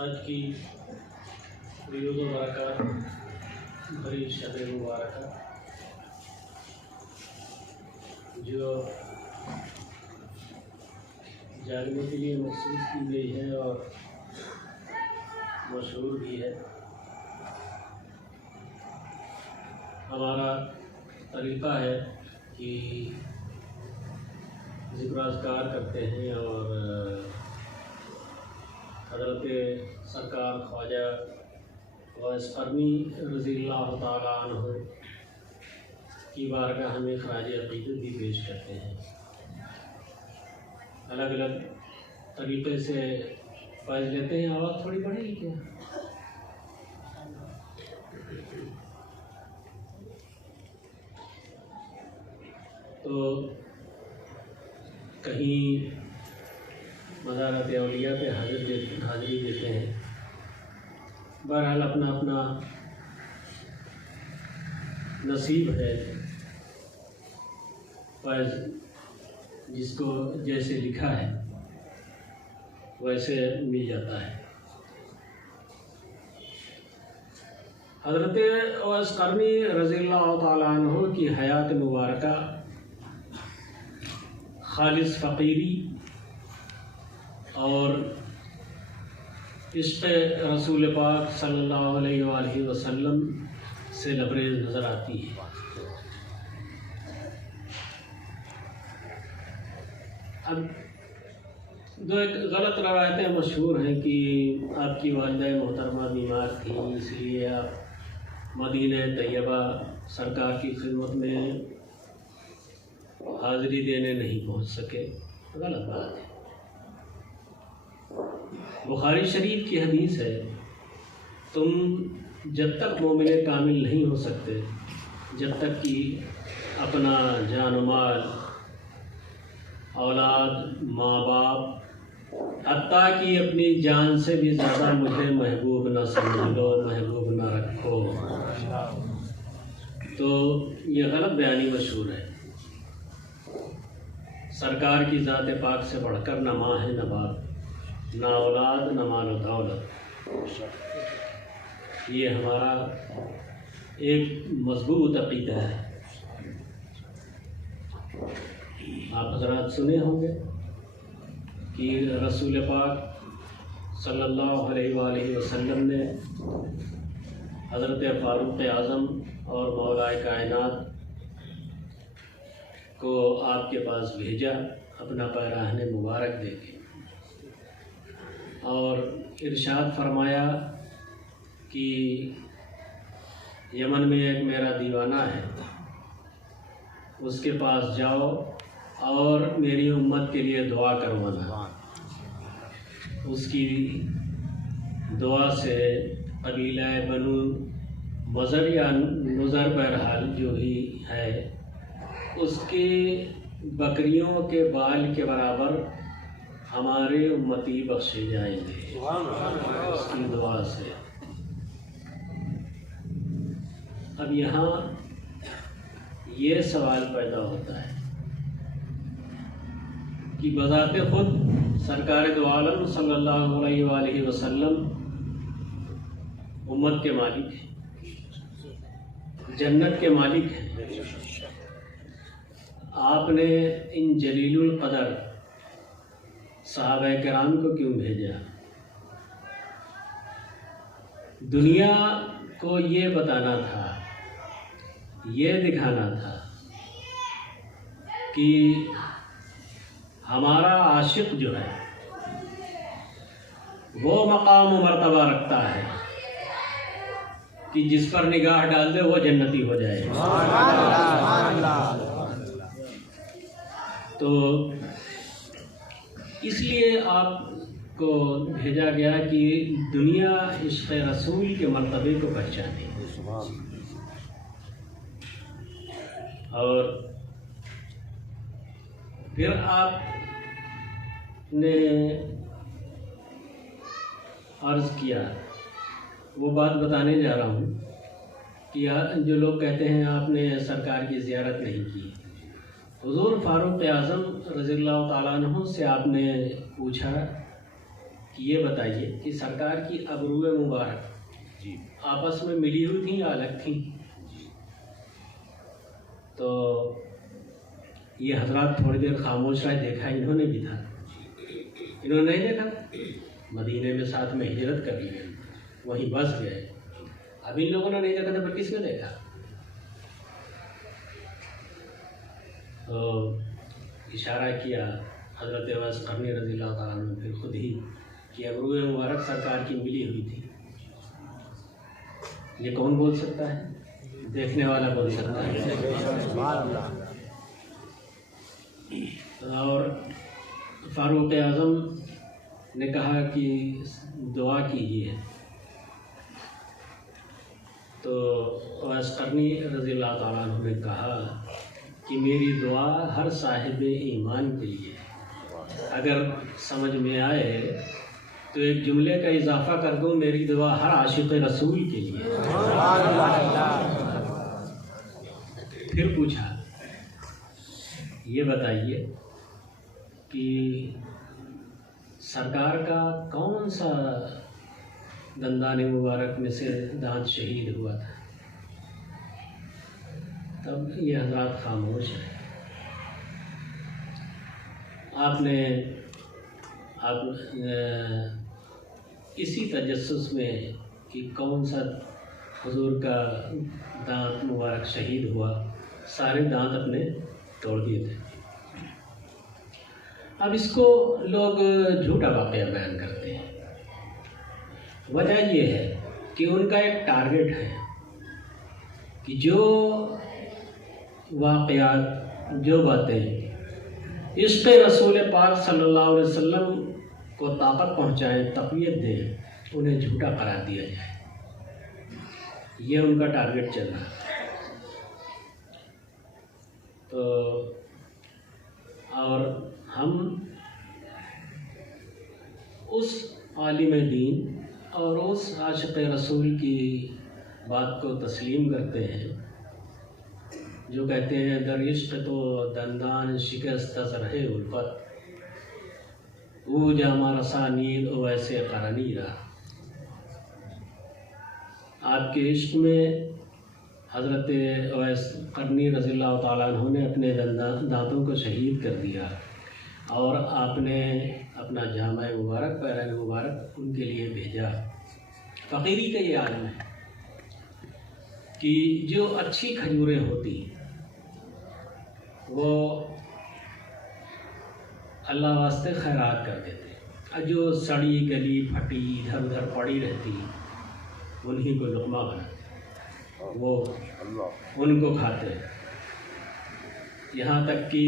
آج کی عید و برکات بڑی شب مبارکہ جو جاگنے کے لیے مخصوص کی گئی ہے اور مشہور بھی ہے۔ ہمارا طریقہ ہے کہ ذکر و اذکار کرتے ہیں اور حضرت سرکار خواجہ غوث قرنی رضی اللہ تعالیٰ عنہ کی بارگاہ ہمیں خراج عقیدت بھی پیش کرتے ہیں۔ الگ الگ طریقے سے فیض لیتے ہیں۔ آواز تھوڑی بڑھے گی کیا؟ تو کہیں مزارات اولیاء پہ حاضری دیتے ہیں۔ بہرحال اپنا اپنا نصیب ہے، فیض جس کو جیسے لکھا ہے ویسے مل جاتا ہے۔ حضرت غوث قرنی رضی اللہ تعالیٰ عنہ کی حیات مبارکہ خالص فقیری اور عشق رسول پاک صلی اللہ علیہ وآلہ وسلم سے لبریز نظر آتی ہے۔ اب دو ایک غلط روایتیں مشہور ہیں کہ آپ کی والدہ محترمہ بیمار تھیں، اس لیے آپ مدینہ طیبہ سرکار کی خدمت میں حاضری دینے نہیں پہنچ سکے۔ غلط بات ہے۔ بخاری شریف کی حدیث ہے، تم جب تک مومن کامل نہیں ہو سکتے جب تک کہ اپنا جان و مال، اولاد، ماں باپ، حتیٰ کہ اپنی جان سے بھی زیادہ مجھے محبوب نہ سمجھ لو، محبوب نہ رکھو۔ تو یہ غلط بیانی مشہور ہے۔ سرکار کی ذات پاک سے بڑھ کر نہ ماں ہے نہ باپ، نہ اولاد، نہ مال و دولت۔ یہ ہمارا ایک مضبوط عقیدہ ہے۔ آپ حضرات سنے ہوں گے کہ رسول پاک صلی اللہ علیہ وآلہ وسلم نے حضرت فاروق اعظم اور مولائے کائنات کو آپ کے پاس بھیجا اپنا پیراہن مبارک دے کے، اور ارشاد فرمایا کہ یمن میں ایک میرا دیوانہ ہے، اس کے پاس جاؤ اور میری امت کے لیے دعا کروانا۔ اس کی دعا سے قبیلہ بنو مضر یا نضر بہرحال جو بھی ہے، اس کی بکریوں کے بال کے برابر ہمارے امتی بخشے جائیں گے اس کی دعا سے۔ اب یہاں یہ سوال پیدا ہوتا ہے کہ بذات خود سرکار دو عالم صلی اللہ علیہ وآلہ وسلم امت کے مالک ہیں، جنت کے مالک ہیں۔ آپ نے ان جلیل القدر صحابہ کرام کو کیوں بھیجا؟ دنیا کو یہ بتانا تھا، یہ دکھانا تھا کہ ہمارا عاشق جو ہے وہ مقام و مرتبہ رکھتا ہے کہ جس پر نگاہ ڈال دے وہ جنتی ہو جائے۔ تو اس لیے آپ کو بھیجا گیا کہ دنیا عشق رسول کے مرتبے کو پہچانے، اور پھر آپ نے عرض کیا، وہ بات بتانے جا رہا ہوں کہ جو لوگ کہتے ہیں آپ نے سرکار کی زیارت نہیں کی، حضور فاروق اعظم رضی اللہ تعالیٰ عنہ سے آپ نے پوچھا کہ یہ بتائیے کہ سرکار کی ابروئے مبارک آپس میں ملی ہوئی تھیں یا الگ تھیں؟ تو یہ حضرات تھوڑی دیر خاموش رہے، دیکھا انہوں نے بھی تھا، انہوں نے نہیں دیکھا، مدینے میں ساتھ میں ہجرت کر لی، وہیں بس گئے. اب ان لوگوں نے نہیں دیکھا تھا، پھر کس نے دیکھا؟ تو اشارہ کیا حضرت اویس قرنی رضی اللہ تعالیٰ عنہ پھر خود ہی کہ ابروئے مبارک سرکار کی ملی ہوئی تھی. یہ کون بول سکتا ہے؟ دیکھنے والا بول سکتا ہے. اور فاروق اعظم نے کہا کہ دعا کیجیے، تو اویس قرنی رضی اللہ تعالیٰ عنہ نے کہا کہ میری دعا ہر صاحب ایمان کے لیے، اگر سمجھ میں آئے تو ایک جملے کا اضافہ کر دوں، میری دعا ہر عاشق رسول کے لیے. پھر پوچھا یہ بتائیے کہ سرکار کا کون سا دندان مبارک میں سے دانت شہید ہوا تھا؟ تب یہ حضرات خاموش ہیں. آپ اسی تجسس میں کہ کون سا حضور کا دانت مبارک شہید ہوا، سارے دانت اپنے توڑ دیے تھے. اب اس کو لوگ جھوٹا واقعہ بیان کرتے ہیں. وجہ یہ ہے کہ ان کا ایک ٹارگٹ ہے کہ جو واقعات، جو باتیں عشق رسول پاک صلی اللہ علیہ وسلم کو طاقت پہنچائیں، تقویت دیں، انہیں جھوٹا قرار دیا جائے. یہ ان کا ٹارگٹ چل رہا ہے. تو اور ہم اس عالم دین اور اس عاشق رسول کی بات کو تسلیم کرتے ہیں جو کہتے ہیں در عشق تو دندان شکست زرہ الفت، او جامع رسا نیل او ایسے قرنی را. آپ کے عشق میں حضرت اویس قرنی رضی اللہ تعالیٰ عنہ نے اپنے دانتوں کو شہید کر دیا، اور آپ نے اپنا جامع مبارک، پیران مبارک ان کے لیے بھیجا. فقیری کا یہ عالم ہے کہ جو اچھی کھجوریں ہوتی وہ اللہ واسطے خیرات کر دیتے، اور جو سڑی گلی پھٹی ادھر ادھر پڑی رہتی انہیں کو لقمہ بناتے، وہ ان کو کھاتے. یہاں تک کہ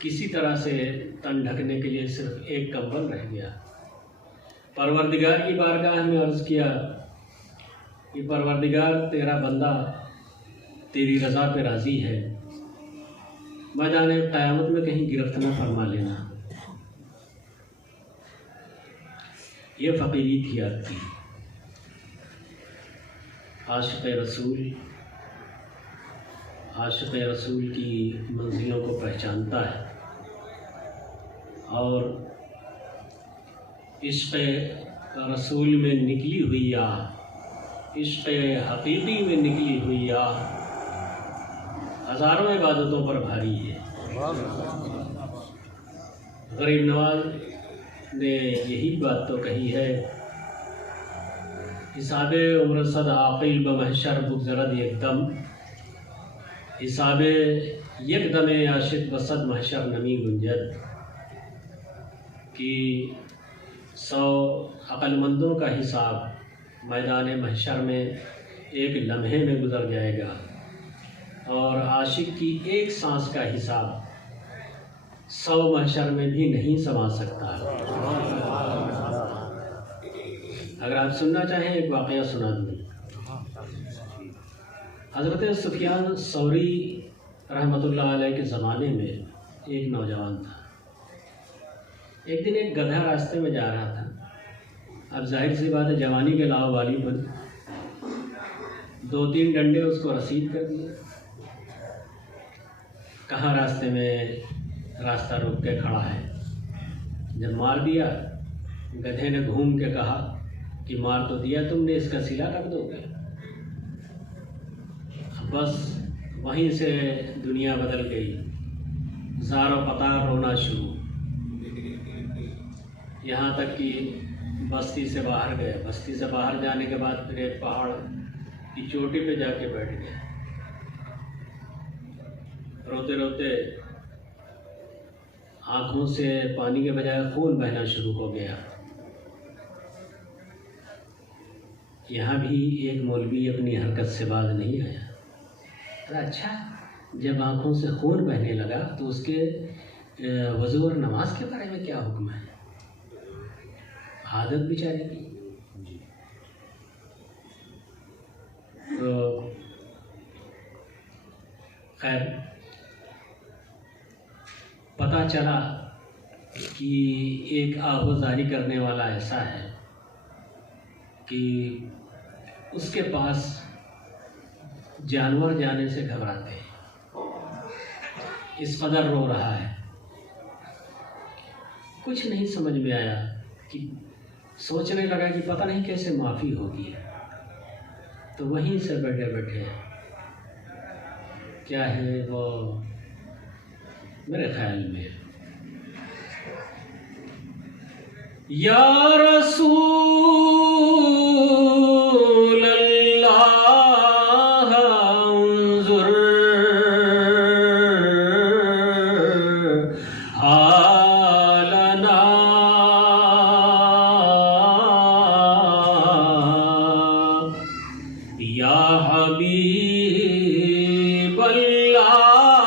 کسی طرح سے تن ڈھکنے کے لیے صرف ایک کمبل رہ گیا. پروردگار کی بارگاہ میں عرض کیا کہ پروردگار تیرا بندہ تیری رضا پہ راضی ہے، میدان قیامت میں کہیں گرفت نہ فرما لینا. یہ فقیری تھی آپ کی. عاشق رسول کی منزلوں کو پہچانتا ہے اور عشق رسول میں نکلی ہوئی عشق حقیقی میں نکلی ہوئی ہزاروں عبادتوں پر بھاری ہے. غریب نواز نے یہی بات تو کہی ہے، حساب عمر صد عاقل بمحشر بگذرد یک دم، حساب یک دم عاشق بصد محشر نمی گنجد. کہ 100 عقل مندوں کا حساب میدان محشر میں ایک لمحے میں گزر جائے گا، اور عاشق کی ایک سانس کا حساب 100 محشر میں بھی نہیں سما سکتا. اگر آپ سننا چاہیں ایک واقعہ سنا دوں. حضرت سفیان ثوری رحمۃ اللہ علیہ کے زمانے میں ایک نوجوان تھا. ایک دن ایک گدھا راستے میں جا رہا تھا. اب ظاہر سی بات ہے جوانی کے لاؤ والی پر 2-3 ڈنڈے اس کو رسید کر دیے. کہاں راستے میں راستہ روک کے کھڑا ہے، جب مار دیا گدھے نے گھوم کے کہا کہ مار تو دیا تم نے، اس کا صلہ رکھ دو گے؟ بس وہیں سے دنیا بدل گئی، زار و پتار رونا شروع، یہاں تک کہ بستی سے باہر گئے۔ بستی سے باہر جانے کے بعد پھر ایک پہاڑ کی چوٹی پہ جا کے بیٹھ گئے۔ روتے روتے آنکھوں سے پانی کے بجائے خون بہنا شروع ہو گیا۔ یہاں بھی ایک مولوی اپنی حرکت سے باز نہیں آیا۔ اچھا، جب آنکھوں سے خون بہنے لگا تو اس کے وضو اور نماز کے بارے میں کیا حکم ہے؟ عادت بیچارے کی۔ تو خیر پتہ چلا کہ ایک آہوازاری کرنے والا ایسا ہے کہ اس کے پاس جانور جانے سے گھبراتے ہیں، اس قدر رو رہا ہے۔ کچھ نہیں سمجھ میں آیا کہ سوچنے لگا کہ پتہ نہیں کیسے معافی ہوگی، تو وہیں سے بیٹھے بیٹھے کیا ہے وہ میرے خیال میں یا رسول اللہ انظر حالنا یا حبیب اللہ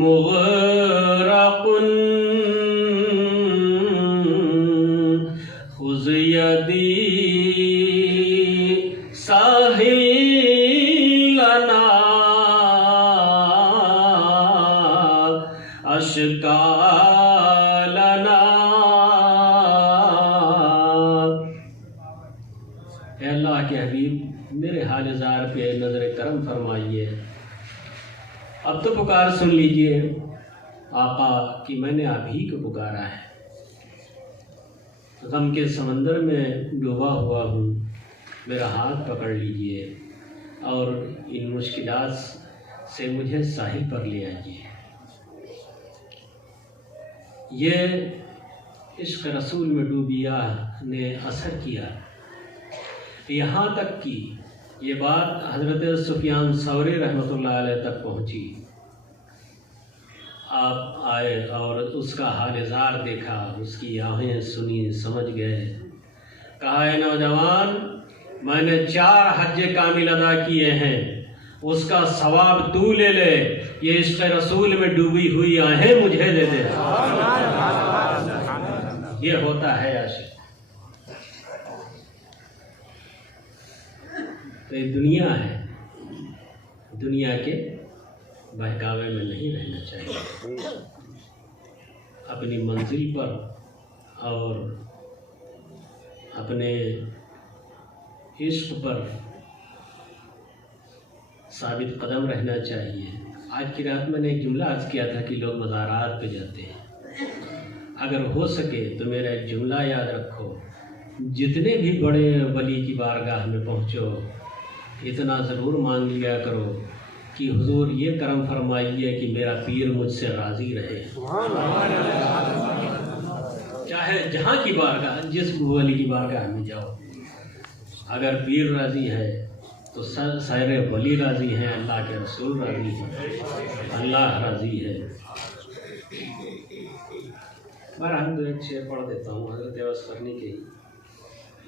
مغرق خذ يدي ساحل لنا اشکالنا۔ اے اللہ کے حبیب، میرے حال زار پہ نظر کرم فرمائیے۔ اب تو پکار سن لیجئے آقا کہ میں نے آپ ہی کو پکارا ہے، غم کے سمندر میں ڈوبا ہوا ہوں، میرا ہاتھ پکڑ لیجئے اور ان مشکلات سے مجھے ساحل پر لے آئیے۔ یہ عشق رسول میں ڈوبیا نے اثر کیا، یہاں تک کہ یہ بات حضرت سفیان ثوری رحمۃ اللہ علیہ تک پہنچی۔ آپ آئے اور اس کا حال زار دیکھا، اس کی آہیں سنی، سمجھ گئے۔ کہا اے نوجوان، میں نے 4 حج کامل ادا کیے ہیں، اس کا ثواب تو لے لے، یہ عشق رسول میں ڈوبی ہوئی آہیں مجھے دے دے۔ یہ ہوتا ہے عاشق۔ تو یہ دنیا ہے، دنیا کے بہکاوے میں نہیں رہنا چاہیے، اپنی منزل پر اور اپنے عشق پر ثابت قدم رہنا چاہیے۔ آج کی رات میں نے ایک جملہ عرض کیا تھا کہ لوگ مزارات پہ جاتے ہیں، اگر ہو سکے تو میرا ایک جملہ یاد رکھو، جتنے بھی بڑے ولی کی بارگاہ میں پہنچو اتنا ضرور مانگ لیا کرو کہ حضور یہ کرم فرمائیے کہ میرا پیر مجھ سے راضی رہے۔ چاہے جہاں کی بارگاہ، جس ولی کی بارگاہ میں جاؤ، اگر پیر راضی ہے تو سارے ولی راضی ہیں، اللہ کے رسول راضی ہیں، اللہ راضی ہے۔ بہرحال 1 شعر پڑھ دیتا ہوں حضرت عوض کرنے کے،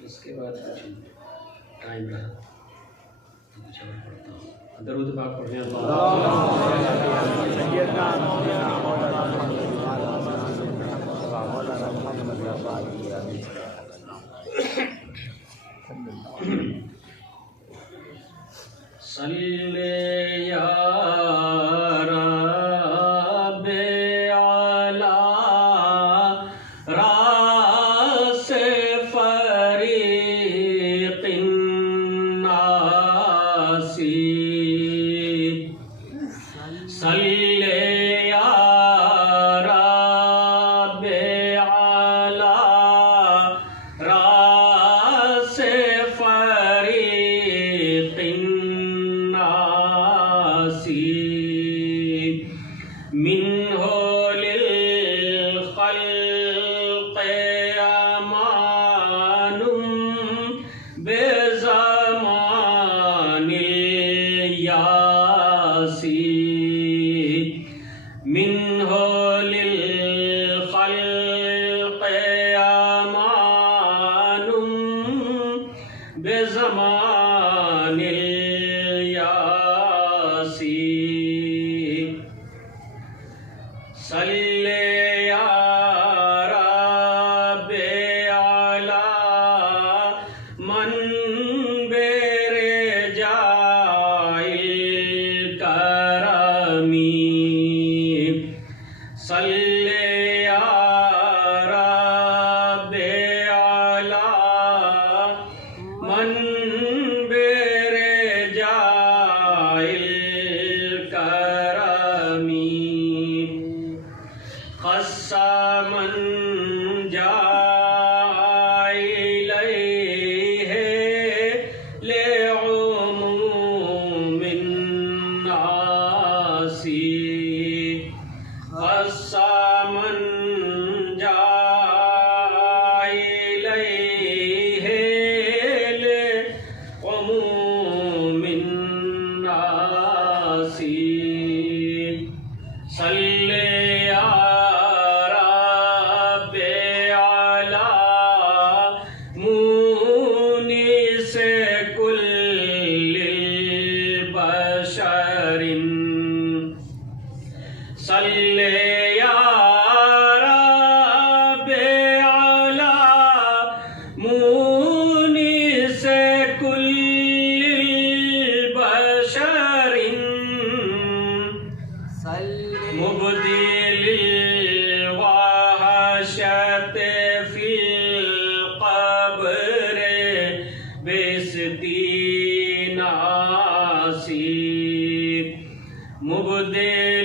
اس کے بعد کچھ ٹائم رہا تو کچھ اور پڑھتا ہوں۔ درود پاک پڑھنے صلی یا رب علی راس فریق الناسی صلی یا رب علی راس فریق الناسی منہ للخلق امان بزمان الیاسی منہ للخلق امان بزمان الیاسی صلی یا رب علی منبر جائل کرمی صلی یا رب علی منبر جائل کرمی قسماً جاء إليه لعموم الناس قسماً جاء إليه لعموم الناس صلی یا رب علی مونس کل البشر صلی یا رب علی مونس کل البشر مبدل الوحشت فی القبر بستیناسی مبدل